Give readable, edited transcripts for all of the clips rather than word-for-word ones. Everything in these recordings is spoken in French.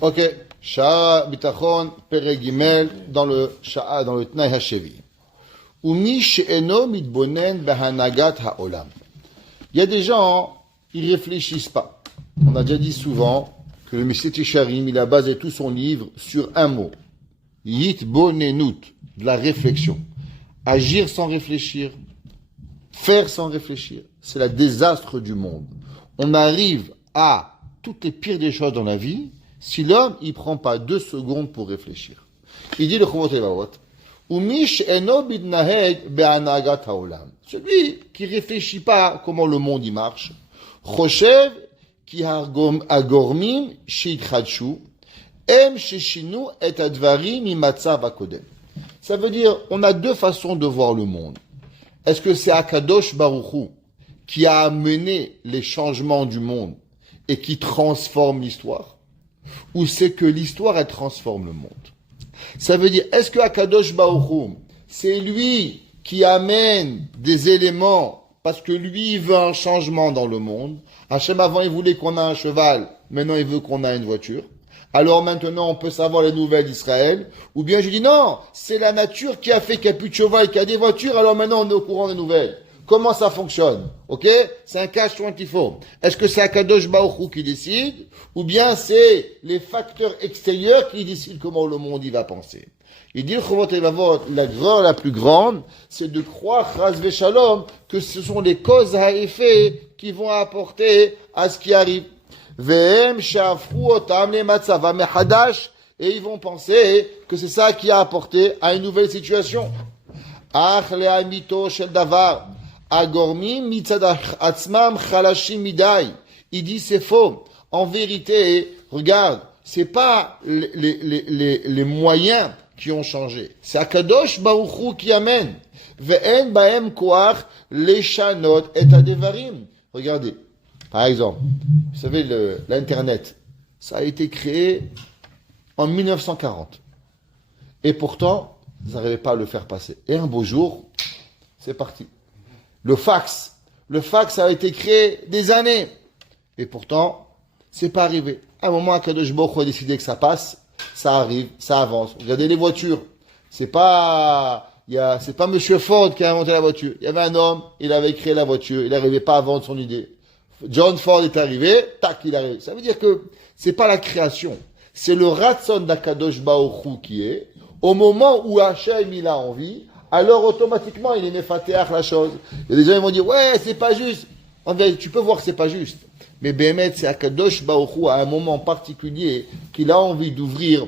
Ok. Sha'a bitachon perek gimel dans le Sha'a, dans le Tnai HaShevi. Umi she'eno mitbonen behanagat ha'olam. Il y a des gens, ils réfléchissent pas. On a déjà dit souvent que le Messie Tisharim, il a basé tout son livre sur un mot. Yitbonenut, de la réflexion. Agir sans réfléchir, faire sans réfléchir, c'est le désastre du monde. On arrive à toutes les pires des choses dans la vie si l'homme il prend pas 2 secondes pour réfléchir. Il dit le Chovot Levavot, Umish eno bidnaheg be'anagat haolam. Celui qui réfléchit pas comment le monde y marche, Choshev ki agormim sheitchadshu em sheshinu et advarim imatzav hakodem. Ça veut dire, on a 2 façons de voir le monde. Est-ce que c'est Akadosh Baruch Hu qui a amené les changements du monde et qui transforme l'histoire? Ou c'est que l'histoire, elle transforme le monde? Ça veut dire, est-ce que Akadosh Baruch Hu, c'est lui qui amène des éléments parce que lui, il veut un changement dans le monde? Hachem, avant, il voulait qu'on ait un cheval, maintenant, il veut qu'on ait une voiture. Alors maintenant, on peut savoir les nouvelles d'Israël. Ou bien je dis non, c'est la nature qui a fait qu'il n'y a plus de cheval et qu'il y a des voitures, alors maintenant on est au courant des nouvelles. Comment ça fonctionne? Ok? C'est un catch 24. Est-ce que c'est Akadosh Baruch Hu qui décide? Ou bien c'est les facteurs extérieurs qui décident comment le monde y va penser? Il dit le Chovot Levavot, la grande, la plus grande, c'est de croire, Chas v'Shalom, que ce sont les causes à effet qui vont apporter à ce qui arrive. Ve'em shafru otam le matzava mehadash, et ils vont penser que c'est ça qui a apporté à une nouvelle situation. Ach le'amito shel davar agormim mitzad atzmam chalashim midai. Il dit c'est faux. En vérité, regarde, c'est pas les moyens qui ont changé. C'est Akadosh Baruch Hu qui amène. Ve'en bahem koach leshanot et adevarim. Regardez. Par exemple, vous savez, l'Internet, ça a été créé en 1940. Et pourtant, ils n'arrivaient pas à le faire passer. Et un beau jour, c'est parti. Le fax a été créé des années. Et pourtant, c'est pas arrivé. À un moment, Akadosh Baruch Hu a décidé que ça passe, ça arrive, ça avance. Regardez les voitures. C'est pas Monsieur Ford qui a inventé la voiture. Il y avait un homme, il avait créé la voiture, il n'arrivait pas à vendre son idée. John Ford est arrivé, tac, il arrive. Ça veut dire que c'est pas la création, c'est le Ratson d'Akadosh Baruch Hu qui est, au moment où Hachem il a envie, alors automatiquement il est mefateach la chose. Il y a des gens qui vont dire, ouais, c'est pas juste. En vérité, tu peux voir que c'est pas juste. Mais Béhémet, c'est Akadosh Baruch Hu à un moment particulier qu'il a envie d'ouvrir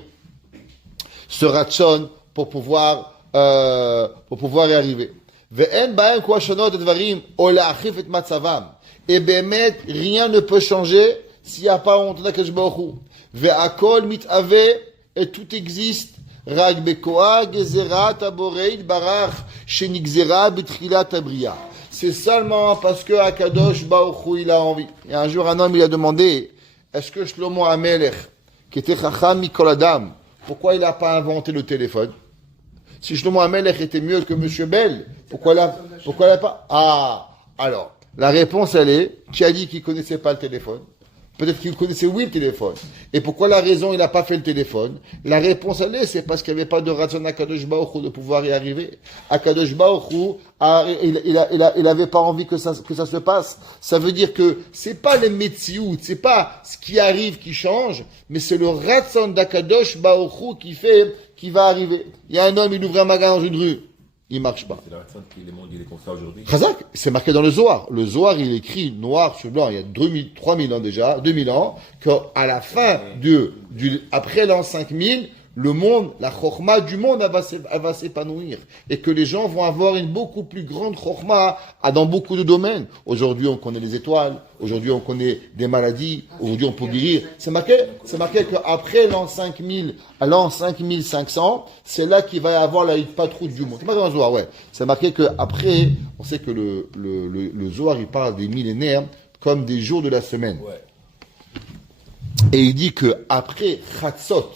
ce Ratson pour pouvoir y arriver. Ve'en ba'em koashonot dvarim o la'achif et matzavam. Et Béhémet, rien ne peut changer s'il n'y a pas honte d'Akadosh Baruch Hu. Ve'akol mit'ave, et tout existe. Rag bekoa gezerat aboreit barach shenigzera betchilat abriya. C'est seulement parce que Akadosh Baruch Hu il a envie. Et un jour, un homme il a demandé, est-ce que Shlomo HaMelech, qui était chacham mikol adam, pourquoi il n'a pas inventé le téléphone? Si Shlomo HaMelech était mieux que Monsieur Bell, pourquoi il n'a pas? Ah, alors. La réponse, elle est, qui a dit qu'il ne connaissait pas le téléphone? Peut-être qu'il connaissait, oui, le téléphone. Et pourquoi la raison, il n'a pas fait le téléphone? La réponse, elle est, c'est parce qu'il n'y avait pas de raison à Akadosh Baruch Hu de pouvoir y arriver. Akadosh Baruch Hu, il n'avait pas envie que ça se passe. Ça veut dire que c'est pas les metsiout, c'est pas ce qui arrive qui change, mais c'est le raison d'Akadosh Baruch Hu qui va arriver. Il y a un homme, il ouvre un magasin dans une rue. Il marche pas. C'est la raison qui il est comme ça aujourd'hui. Chazak, c'est marqué dans le Zohar. Le Zohar, il écrit noir sur blanc, il y a 3000 ans déjà, 2000 ans, qu'à la fin après l'an 5000, le monde, la chorma du monde, elle va s'épanouir. Et que les gens vont avoir une beaucoup plus grande chorma dans beaucoup de domaines. Aujourd'hui, on connaît les étoiles. Aujourd'hui, on connaît des maladies. Aujourd'hui, on peut guérir. C'est marqué qu'après l'an 5000, à l'an 5500, c'est là qu'il va y avoir la patrouille du monde. C'est marqué dans le Zohar, ouais. C'est marqué qu'après, on sait que le Zohar, il parle des millénaires comme des jours de la semaine. Ouais. Et il dit qu'après Chatzot,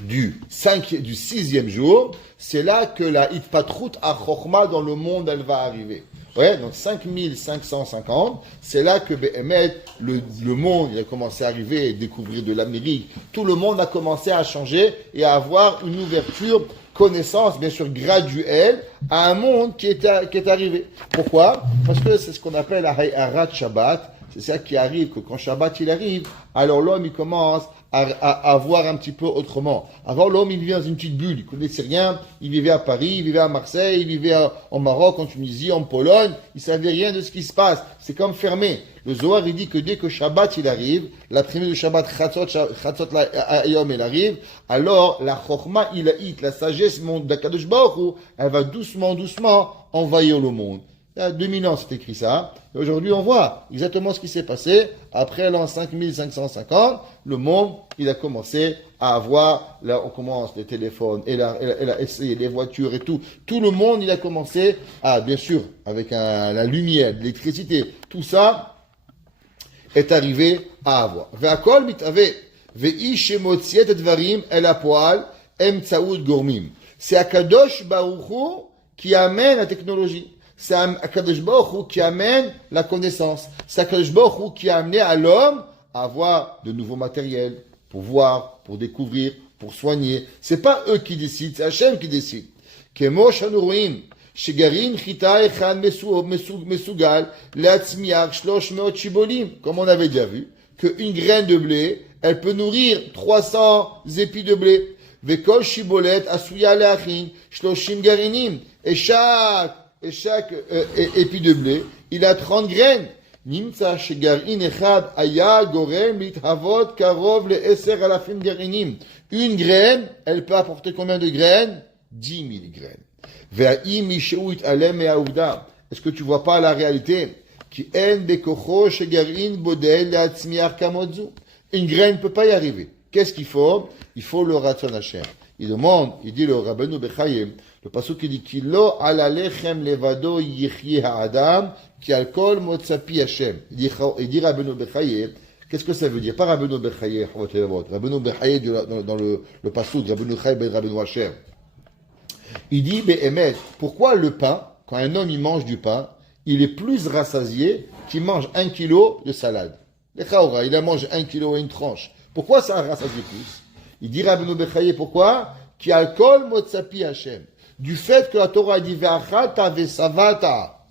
du 6e jour, c'est là que la Hitpatrout à Chochma dans le monde, elle va arriver. Ouais, donc 5550, c'est là que Béhémet, le monde, il a commencé à arriver, découvrir de l'Amérique. Tout le monde a commencé à changer et à avoir une ouverture, connaissance, bien sûr, graduelle, à un monde qui est arrivé. Pourquoi? Parce que c'est ce qu'on appelle la Hayarat Shabbat. C'est ça qui arrive, que quand Shabbat il arrive, alors l'homme il commence à voir un petit peu autrement. Avant, l'homme il vivait dans une petite bulle, il connaissait rien, il vivait à Paris, il vivait à Marseille, il vivait au Maroc, en Tunisie, en Pologne, il savait rien de ce qui se passe. C'est comme fermé. Le Zohar il dit que dès que Shabbat il arrive, l'après-midi de Shabbat, Chatzot Ayom il arrive, alors la Chokhma ilaït, la sagesse d'Akadosh Baruch Hu, elle va doucement envahir le monde. Il y a 2000 ans, c'est écrit ça. Et aujourd'hui, on voit exactement ce qui s'est passé. Après l'an 5550, le monde, il a commencé à avoir, là, on commence les téléphones, et les voitures et tout. Tout le monde, il a commencé à, bien sûr, avec la lumière, l'électricité, tout ça est arrivé à avoir. Ve'akol mitave, ve'i shemotziet advarim el hapoal emtsaout gormim. C'est Akadosh Baruch Hu qui amène la technologie. C'est Akadosh Baruch Hu qui amène la connaissance. C'est Akadosh Baruch Hu qui a amené à l'homme à avoir de nouveaux matériels pour voir, pour découvrir, pour soigner. C'est pas eux qui décident, c'est Hachem qui décide. Kemo shanuruim, shegarin chita echan mesugal, leatzmiach shlosh meot shibolim. Comme on avait déjà vu, qu'une graine de blé, elle peut nourrir 300 épis de blé. Vekol shibolet asuya leachin, shloshim garinim. Et chaque épi de blé, il a 30 graines. Nimtza shegarin echad aya gorem lithavot karov le-eser alafim garinim. Une graine, elle peut apporter combien de graines? 10 000 graines. Ve'aim misheut alem me'aouda. Est-ce que tu vois pas la réalité? Ki en bekocho shegarin bodel le'atzmiach kamotzu. Une graine ne peut pas y arriver. Qu'est-ce qu'il faut? Il faut le ratzon Hashem. Il demande, il dit le Rabbeinu Bechaye, le pasuk qui dit ki lo ala lechem levado yichye ha'adam ki al kol motzapi Hashem. Il dit Rabbeinu Bechaye, qu'est-ce que ça veut dire? Pas Rabbeinu Bechaye, Rabbeinu Bechaye dans le pasuk, Rabbeinu Bechaye ben Rabbeinu Hashem. Il dit Be'emet, pourquoi le pain, quand un homme il mange du pain, il est plus rassasié qu'il mange 1 kilo de salade? Le Chaora, il a mangé 1 kilo et une tranche. Pourquoi ça a rassasié plus? Il dit Rabbeinu Bechaye, pourquoi? Ki alkol motzapi Hashem. Du fait que la Torah dit ve'achata ve'savata,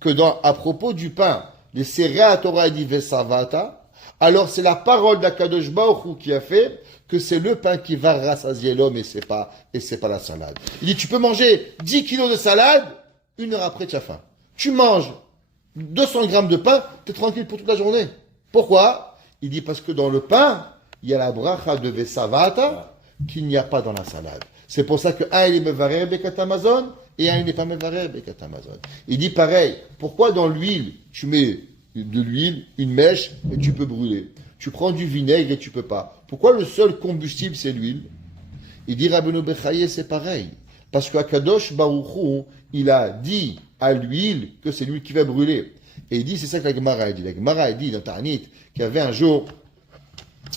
que à propos du pain, les céréales, la Torah dit ve'savata, alors c'est la parole d'Akadosh Baruch Hu qui a fait que c'est le pain qui va rassasier l'homme et c'est pas la salade. Il dit tu peux manger 10 kilos de salade, 1 heure après tu as faim. Tu manges 200 grammes de pain, tu es tranquille pour toute la journée. Pourquoi? Il dit parce que dans le pain, il y a la bracha de Vesavata qu'il n'y a pas dans la salade. C'est pour ça que un il est mevarer bekat Amazon et un il n'est pas mevarer bekat Amazon. Il dit pareil, pourquoi dans l'huile, tu mets de l'huile, une mèche et tu peux brûler. Tu prends du vinaigre et tu peux pas. Pourquoi le seul combustible c'est l'huile? Il dit Rabbeinu Bechaye c'est pareil. Parce qu'Akadosh Baruch Hu, il a dit à l'huile que c'est l'huile qui va brûler. Et il dit, c'est ça que la Gemara a dit. La Gemara a dit dans Ta'anit qu'il y avait un jour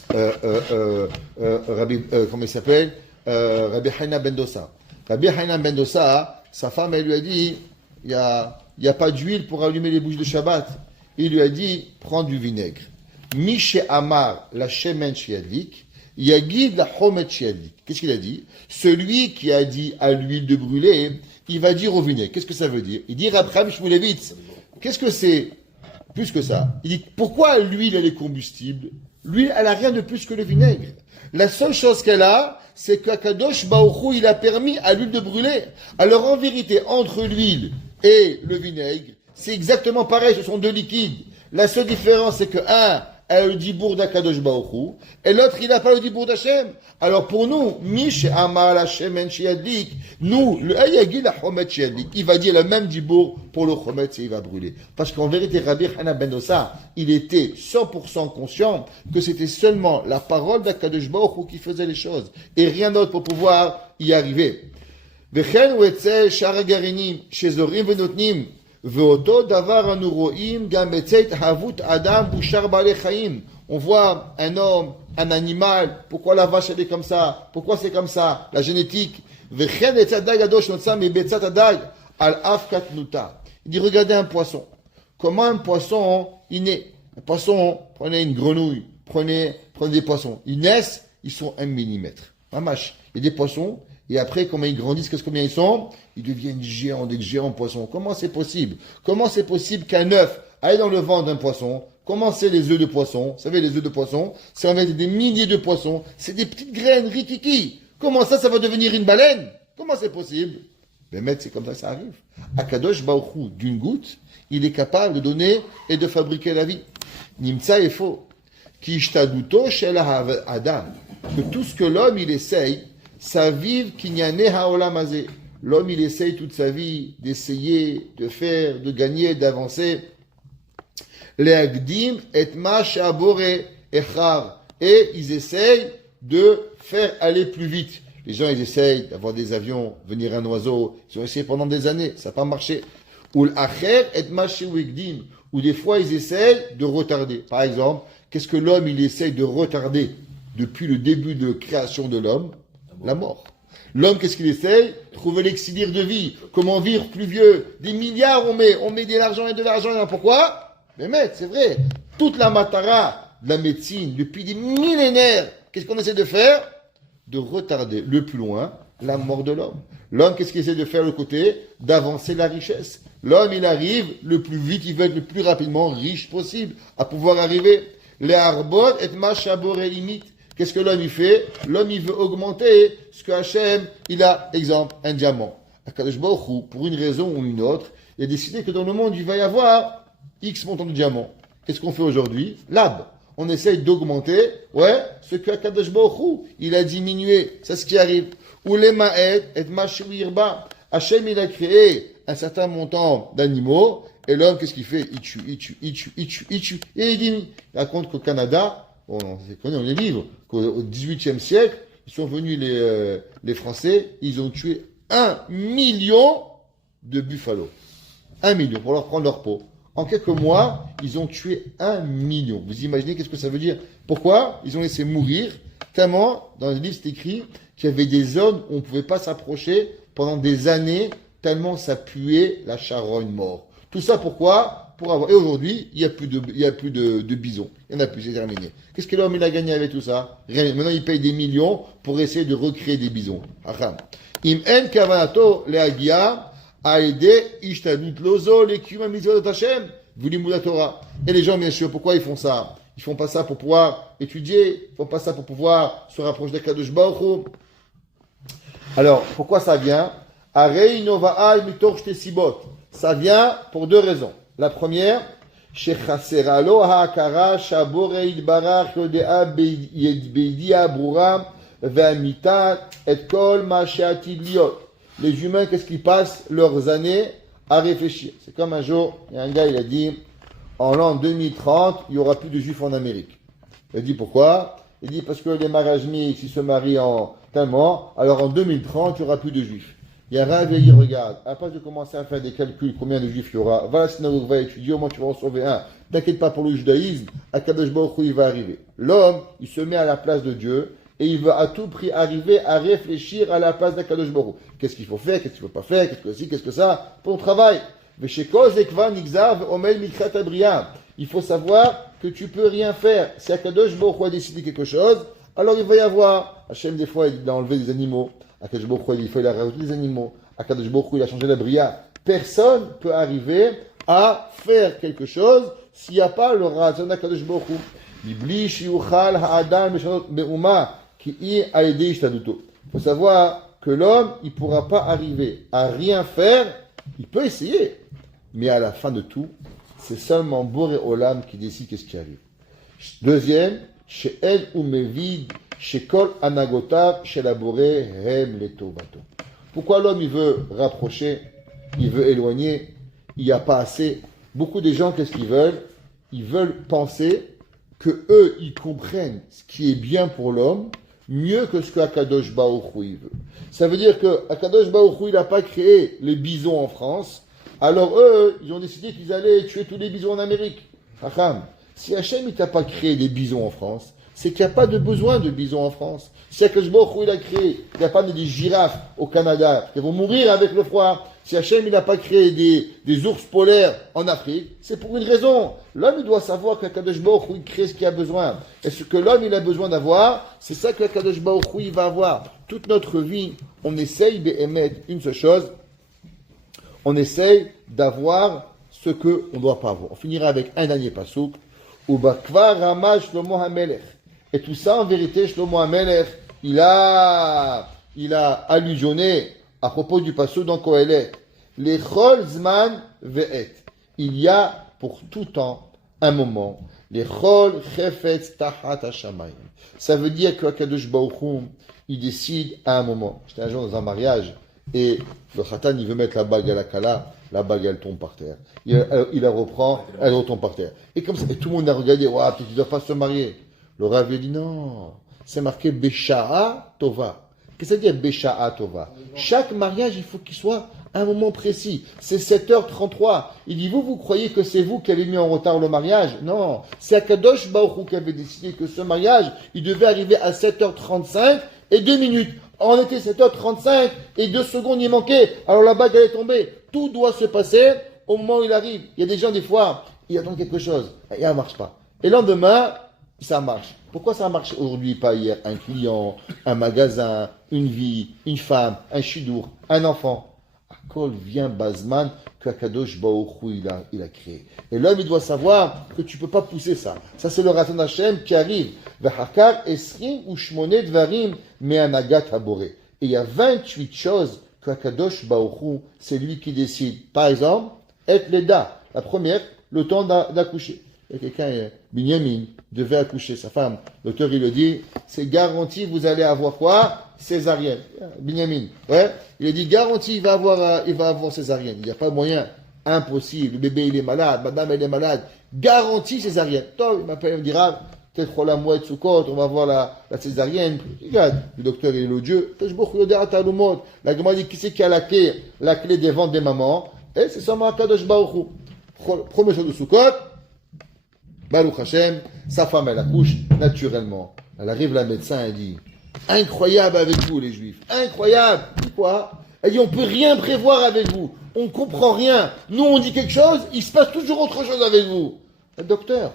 Rabbi, comment il s'appelle Rabbi Haina ben Dosa. Rabbi Haina ben Dosa, sa femme, elle lui a dit, il y a pas d'huile pour allumer les bougies de Shabbat. Il lui a dit, prends du vinaigre. Mishe Amar, la shemen shiadlik, Yagid la homet shiadlik. Qu'est-ce qu'il a dit? Celui qui a dit à l'huile de brûler, il va dire au vinaigre. Qu'est-ce que ça veut dire? Il dit, Rabbi Shmulevitz, qu'est-ce que c'est plus que ça? Il dit, pourquoi l'huile, elle est combustible? L'huile, elle a rien de plus que le vinaigre. La seule chose qu'elle a, c'est qu'Akadosh Baruch Hu, il a permis à l'huile de brûler. Alors en vérité, entre l'huile et le vinaigre, c'est exactement pareil, ce sont deux liquides. La seule différence, c'est que un a le dibour d'Akadosh Baruch Hu, et l'autre, il n'a pas le dibour d'Hachem. Alors pour nous, Mish Amal Hashem En Shiadlik, nous, le Ayagil la Chomet Shiadlik, il va dire le même dibour pour le Chomet et il va brûler. Parce qu'en vérité, Rabbi Hana ben Dosa, il était 100% conscient que c'était seulement la parole d'Akadosh Baruch Hu qui faisait les choses, et rien d'autre pour pouvoir y arriver. Vechen Wetzel Shara Garinim, Shezorim Venotnim, Veoto Davar Anuroim, Gametzeit Havut Adam Bouchar Bale Chaim. On voit un homme, un animal, pourquoi la vache elle est comme ça, pourquoi c'est comme ça, la génétique. Vechen Etzadag Adosh Notsam et Betzat Adag al Afkat Nuta. Il dit, regardez un poisson. Comment un poisson, il naît? Un poisson, prenez une grenouille, prenez des poissons. Ils naissent, ils sont 1 millimètre. Mamache. Il y a des poissons, et après, comment ils grandissent, combien ils sont? Ils deviennent géants, des géants poissons. Comment c'est possible? Comment c'est possible qu'un œuf aille dans le ventre d'un poisson? Comment c'est les œufs de poisson? Vous savez, les œufs de poisson, c'est en fait des milliers de poissons. C'est des petites graines, rikiki. Comment ça va devenir une baleine? Comment c'est possible? Mais maître, c'est comme ça que ça arrive. Akadosh Baruch Hu, d'une goutte, il est capable de donner et de fabriquer la vie. Nimtsa est faux. Ki ishtaduto shel Adam. Que tout ce que l'homme, il essaye, ça vive kinyane haolam hazeh. L'homme, il essaye toute sa vie d'essayer, de faire, de gagner, d'avancer. Leagdim et ma shabore echar. Et ils essayent de faire aller plus vite. Les gens, ils essayent d'avoir des avions, venir un oiseau. Ils ont essayé pendant des années, ça n'a pas marché. Ou l'acher et ma shewigdim. Ou des fois, ils essayent de retarder. Par exemple, qu'est-ce que l'homme, il essaye de retarder depuis le début de création de l'homme? La mort. L'homme, qu'est-ce qu'il essaye? Trouver l'exilire de vie. Comment vivre plus vieux? Des milliards, on met de l'argent et de l'argent. Pourquoi? Mais maître, c'est vrai. Toute la matara de la médecine, depuis des millénaires, qu'est-ce qu'on essaie de faire? De retarder le plus loin la mort de l'homme. L'homme, qu'est-ce qu'il essaie de faire le côté? D'avancer la richesse. L'homme, il arrive le plus vite, il veut être le plus rapidement riche possible, à pouvoir arriver. Les arbot et machabore limite. Qu'est-ce que l'homme, il fait? L'homme, il veut augmenter ce que Hachem, il a, exemple, un diamant. Akadosh Baruch Hu, pour une raison ou une autre, il a décidé que dans le monde, il va y avoir X montant de diamants. Qu'est-ce qu'on fait aujourd'hui? Lab. On essaye d'augmenter, ce que Akadosh Baruch Hu, il a diminué. C'est ce qui arrive. Ou les ma'ed et mashouirba. Hachem, il a créé un certain montant d'animaux, et l'homme, qu'est-ce qu'il fait? Il tue, et il diminue. Il raconte qu'au Canada, on s'est connu dans les livres, qu'au XVIIIe siècle, ils sont venus les Français, ils ont tué 1 million de buffalo. 1 million, pour leur prendre leur peau. En quelques mois, ils ont tué 1 million. Vous imaginez qu'est-ce que ça veut dire? Pourquoi? Ils ont laissé mourir, tellement, dans le livre, c'est écrit qu'il y avait des zones où on ne pouvait pas s'approcher pendant des années, tellement ça puait la charogne mort. Tout ça pourquoi? Et aujourd'hui, il n'y a plus de bisons. Il n'y en a plus, c'est terminé. Qu'est-ce que l'homme il a gagné avec tout ça? Rien. Maintenant, il paye des millions pour essayer de recréer des bisons. Im en kavanato leagia aide ishtadut lozo lekuma mitzvot Hashem v'limud Torah. Et les gens, bien sûr, pourquoi ils font ça? Ils font pas ça pour pouvoir étudier. Ils font pas ça pour pouvoir se rapprocher d'Akadosh Baruch Hu. Alors, pourquoi ça vient? Arei nova'al mitor shte sibot. Ça vient pour 2 raisons. La première, shechaseralo ha'akara shabore idbarach yodea beidia brura ve'amita et kol ma she'atid liot. Les humains, qu'est-ce qu'ils passent leurs années à réfléchir? C'est comme un jour, il y a un gars, il a dit, en l'an 2030, il n'y aura plus de juifs en Amérique. Il a dit pourquoi? Il dit parce que les mariages mixtes, ils se marient en tellement, alors en 2030, il n'y aura plus de juifs. Il y a un Rav, il regarde, à place de commencer à faire des calculs, combien de juifs il y aura, va à la synagogue, va étudier, au moins tu vas en sauver un. T'inquiète pas pour le judaïsme, Akadosh Baruch Hu, il va arriver. L'homme, il se met à la place de Dieu, et il veut à tout prix arriver à réfléchir à la place d'Akadosh Baruch Hu. Qu'est-ce qu'il faut faire, qu'est-ce qu'il ne faut pas faire, qu'est-ce que ci, qu'est-ce que ça, pour le travail. Il faut savoir que tu peux rien faire. Si Akadosh Baruch Hu a décidé quelque chose, alors il va y avoir. Hachem, des fois, il a enlevé des animaux. Akadosh Baruch Hu, il a rajouté des animaux. Akadosh Baruch Hu, il a changé la bria. Personne ne peut arriver à faire quelque chose s'il n'y a pas le razon d'Akadosh Baruch Hu. Il faut savoir que l'homme, il ne pourra pas arriver à rien faire. Il peut essayer, mais à la fin de tout, c'est seulement Boré Olam qui décide qu'est-ce qui arrive. Deuxième, chez El ou Mevid, chez Kol Anagotav, chez la Boré, Hem Letovato. Pourquoi l'homme, il veut rapprocher, il veut éloigner, il n'y a pas assez. Beaucoup de gens, qu'est-ce qu'ils veulent? Ils veulent penser que eux, ils comprennent ce qui est bien pour l'homme, mieux que ce que Akadosh Baruch Hu veut. Ça veut dire que Akadosh Baruch Hu, il n'a pas créé les bisons en France, alors eux, ils ont décidé qu'ils allaient tuer tous les bisons en Amérique. Si Hachem, il t'a pas créé des bisons en France, c'est qu'il n'y a pas de besoin de bisons en France. Si Akadosh Baruch Hu, il a créé, il n'y a pas des girafes au Canada qui vont mourir avec le froid. Si Hachem, il n'a pas créé des ours polaires en Afrique, c'est pour une raison. L'homme, il doit savoir qu'Akadosh Baruch Hu, il crée ce qu'il a besoin. Et ce que l'homme, il a besoin d'avoir, c'est ça qu'Akadosh Baruch Hu, il va avoir. Toute notre vie, on essaye d'émettre une seule chose. On essaye d'avoir ce qu'on ne doit pas avoir. On finira avec un dernier pasouk. Ubakva Rama Shlomo HaMelech. Et tout ça, en vérité, Shlomo HaMelech, il a allusionné à propos du pasouk dans Kohelet. Lechol Zman Ve'et. Il y a pour tout temps un moment. Lechol Chefetz Tachat HaShamayim. Ça veut dire que Akadosh Baruch Hu, il décide à un moment. J'étais un jour dans un mariage et le Khatan, il veut mettre la bague à la Kala. La bague, elle tombe par terre. Il la reprend, elle retombe par terre. Et comme ça, et tout le monde a regardé, ouais, peut-être qu'il ne doit pas se marier. Le Rav a dit non, c'est marqué Besha'a Tova. Qu'est-ce que ça veut dire Besha'a Tova? Chaque mariage, il faut qu'il soit à un moment précis. C'est 7h33. Il dit, vous croyez que c'est vous qui avez mis en retard le mariage? Non, c'est Akadosh Baruch Hu qui avait décidé que ce mariage, il devait arriver à 7h35 et 2 minutes. On était 7h35 et 2 secondes il manquait. Alors la bague elle est tombée. Tout doit se passer au moment où il arrive. Il y a des gens, des fois, ils attendent quelque chose. Et ça ne marche pas. Et le lendemain, ça marche. Pourquoi ça marche aujourd'hui, pas hier? Un client, un magasin, une vie, une femme, un chidour, un enfant. À col vient Bazman que Akadosh Baruch Hu il a créé. Et l'homme, il doit savoir que tu ne peux pas pousser ça. Ça, c'est le Ratan Hashem qui arrive. V'hakar esrim u'shmonet dvarim me'anagat haboré. Et il y a 28 choses que Akadosh Baruch Hu, c'est lui qui décide. Par exemple, et leda. La première, le temps d'accoucher. Il y a quelqu'un, Binyamin, devait accoucher sa femme. L'auteur, il le dit, c'est garanti, vous allez avoir quoi? Césarienne. Binyamin. Ouais. Il a dit, garanti, il va avoir césarienne. Il n'y a pas moyen. Impossible. Le bébé, il est malade. Madame, elle est malade. Garanti césarienne. Toi, il m'appelle, il me dira, peut-être la mouette sous côte, on va voir la césarienne. Regarde, le docteur, il est le Dieu. La Gemara dit, qui c'est qui a la clé des ventres des mamans? Et c'est seulement Akadosh Baruch Hu. Premier jour de Sukkot, Baruch Hashem, sa femme, elle accouche naturellement. Elle arrive, la médecin, elle dit, incroyable avec vous, les Juifs. Incroyable. Dit quoi? Elle dit, on peut rien prévoir avec vous. On comprend rien. Nous, on dit quelque chose, il se passe toujours autre chose avec vous. Le docteur,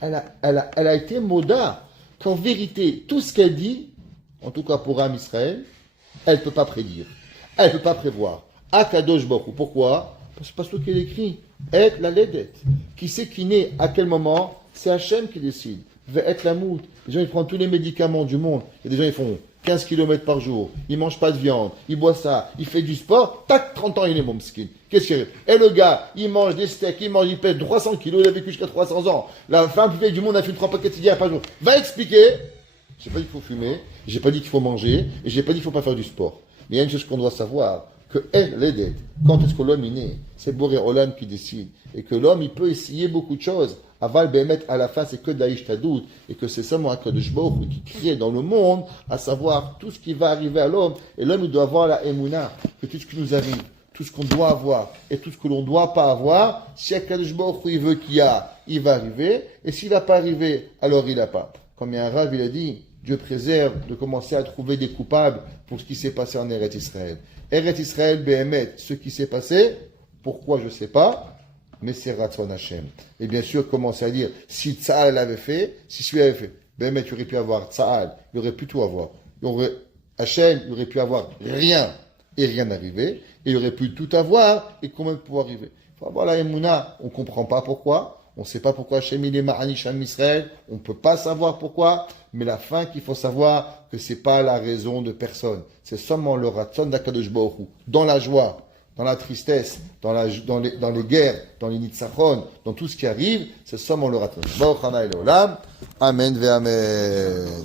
elle a été moda qu'en vérité, tout ce qu'elle dit, en tout cas pour Am Israël, elle ne peut pas prédire. Elle ne peut pas prévoir. Akadosh Baruch Hu. Pourquoi? Parce que qu'elle écrit. Et la ledette. Qui sait qui naît à quel moment? C'est Hachem qui décide. Être la moute. Les gens, ils prennent tous les médicaments du monde. Et des gens, ils font 15 km par jour. Ils mangent pas de viande. Ils boivent ça. Il fait du sport. Tac, 30 ans, il est mon skin. Qu'est-ce qu'il y a? Et le gars, il mange des steaks, il pèse 300 kilos, il a vécu jusqu'à 300 ans. La femme plus vieille du monde a fait 3 paquets de cigarettes par jour. Va expliquer. J'ai pas dit qu'il faut fumer. J'ai pas dit qu'il faut manger. Et j'ai pas dit qu'il faut pas faire du sport. Mais il y a une chose qu'on doit savoir. Que elle, les dettes, quand est-ce que l'homme est né? C'est Boré Olam qui décide. Et que l'homme, il peut essayer beaucoup de choses. Aval Behemet, à la fin, c'est que Daïch Tadout. Et que c'est seulement Akadosh Baruch Hu qui crée dans le monde, à savoir tout ce qui va arriver à l'homme. Et l'homme, il doit avoir la Emouna. Que tout ce qui nous arrive, tout ce qu'on doit avoir, et tout ce que l'on ne doit pas avoir, si Akadosh Baruch Hu, il veut qu'il y a, il va arriver. Et s'il ne va pas arriver, alors il n'a pas. Comme il y a un Rav, il a dit, Dieu préserve de commencer à trouver des coupables pour ce qui s'est passé en Eretz Israël. Eretz Israël, Behemet, ce qui s'est passé, pourquoi je ne sais pas, mais c'est Ratzon Hashem. Et bien sûr, commencer à dire, si Tzahal avait fait, si celui avait fait, Behemet, il aurait pu avoir Tzahal, il aurait pu tout avoir. Hashem, il aurait pu avoir rien et rien arriver, et il aurait pu tout avoir et quand même pouvoir arriver. Il faut avoir la Emouna, on ne comprend pas pourquoi. On ne sait pas pourquoi Hachem il est Ma'anish Am Israël. On ne peut pas savoir pourquoi. Mais la fin qu'il faut savoir que c'est pas la raison de personne. C'est seulement le Ratzon d'Akadosh Baruch Hu. Dans la joie, dans la tristesse, dans les guerres, dans les nitzachon, dans tout ce qui arrive, c'est seulement le Ratzon. Baruch Hana el Olam. Amen ve Amen.